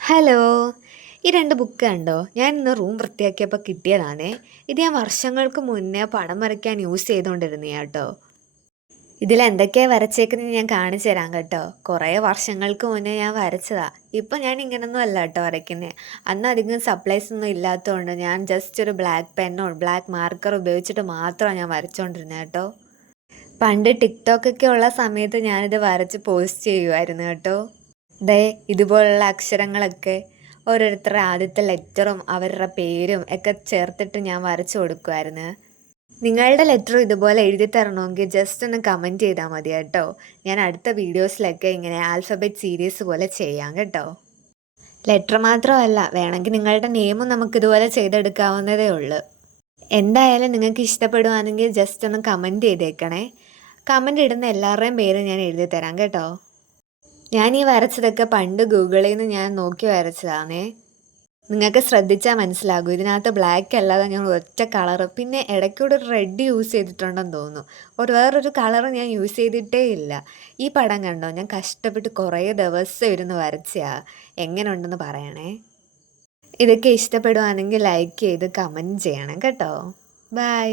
Hello! ഈ 2 book കണ്ടോ? ഞാൻ ഇന്ന് റൂം വൃത്തിയാക്കിയപ്പോൾ കിട്ടിയതാണേ. ഇത് ഞാൻ വർഷങ്ങൾക്ക് മുന്നേ പടം വരയ്ക്കാൻ യൂസ് ചെയ്തുകൊണ്ടിരുന്നയാട്ടോ. ഇതിലെന്തൊക്കെയാ വരച്ചേക്കുന്നതെന്ന് ഞാൻ കാണിച്ചു തരാം കേട്ടോ. കുറേ വർഷങ്ങൾക്ക് മുന്നേ ഞാൻ വരച്ചതാ. ഇപ്പം ഞാൻ ഇങ്ങനൊന്നും അല്ല കേട്ടോ വരയ്ക്കുന്നേ. അന്ന് അധികം സപ്ലൈസ് ഒന്നും ഇല്ലാത്തതുകൊണ്ട് ഞാൻ ജസ്റ്റ് ഒരു ബ്ലാക്ക് പെന്നോ ബ്ലാക്ക് മാർക്കറോ ഉപയോഗിച്ചിട്ട് മാത്രമാണ് ഞാൻ വരച്ചുകൊണ്ടിരുന്നത് കേട്ടോ. പണ്ട് ടിക്ടോക്കൊക്കെ ഉള്ള സമയത്ത് ഞാനിത് വരച്ച് പോസ്റ്റ് ചെയ്യുമായിരുന്നു കേട്ടോ. ദേ ഇതുപോലുള്ള അക്ഷരങ്ങളൊക്കെ ഓരോരുത്തരുടെ ആദ്യത്തെ ലെറ്ററും അവരുടെ പേരും ഒക്കെ ചേർത്തിട്ട് ഞാൻ വരച്ചു കൊടുക്കുമായിരുന്നു. നിങ്ങളുടെ ലെറ്ററും ഇതുപോലെ എഴുതി തരണമെങ്കിൽ ജസ്റ്റ് ഒന്ന് കമൻറ്റ് ചെയ്താൽ മതി കേട്ടോ. ഞാൻ അടുത്ത വീഡിയോസിലൊക്കെ ഇങ്ങനെ ആൽഫബറ്റ് സീരീസ് പോലെ ചെയ്യാം കേട്ടോ. ലെറ്റർ മാത്രമല്ല, വേണമെങ്കിൽ നിങ്ങളുടെ നെയിമും നമുക്കിതുപോലെ ചെയ്തെടുക്കാവുന്നതേ ഉള്ളൂ. എന്തായാലും നിങ്ങൾക്ക് ഇഷ്ടപ്പെടുവാണെങ്കിൽ ജസ്റ്റ് ഒന്ന് കമൻറ്റ് ചെയ്തേക്കണേ. കമൻറ്റ് ഇടുന്ന എല്ലാവരുടെയും പേര് ഞാൻ എഴുതി തരാം കേട്ടോ. ഞാൻ ഈ വരച്ചതൊക്കെ പണ്ട് ഗൂഗിളിൽ നിന്ന് ഞാൻ നോക്കി വരച്ചതാണേ. നിങ്ങൾക്ക് ശ്രദ്ധിച്ചാൽ മനസ്സിലാകും, ഇതിനകത്ത് ബ്ലാക്ക് അല്ലാതെ ഞാൻ ഒറ്റ കളറ്, പിന്നെ ഇടയ്ക്കൂടെ ഒരു റെഡ് യൂസ് ചെയ്തിട്ടുണ്ടെന്ന് തോന്നുന്നു. വേറൊരു കളറ് ഞാൻ യൂസ് ചെയ്തിട്ടേ ഇല്ല. ഈ പടം കണ്ടോ, ഞാൻ കഷ്ടപ്പെട്ട് കുറേ ദിവസം ഇരുന്ന് വരച്ചയാ. എങ്ങനെ ഉണ്ടെന്ന് പറയണേ. ഇതൊക്കെ ഇഷ്ടപ്പെടുവാണെങ്കിൽ ലൈക്ക് ചെയ്ത് കമൻറ്റ് ചെയ്യണം കേട്ടോ. ബൈ.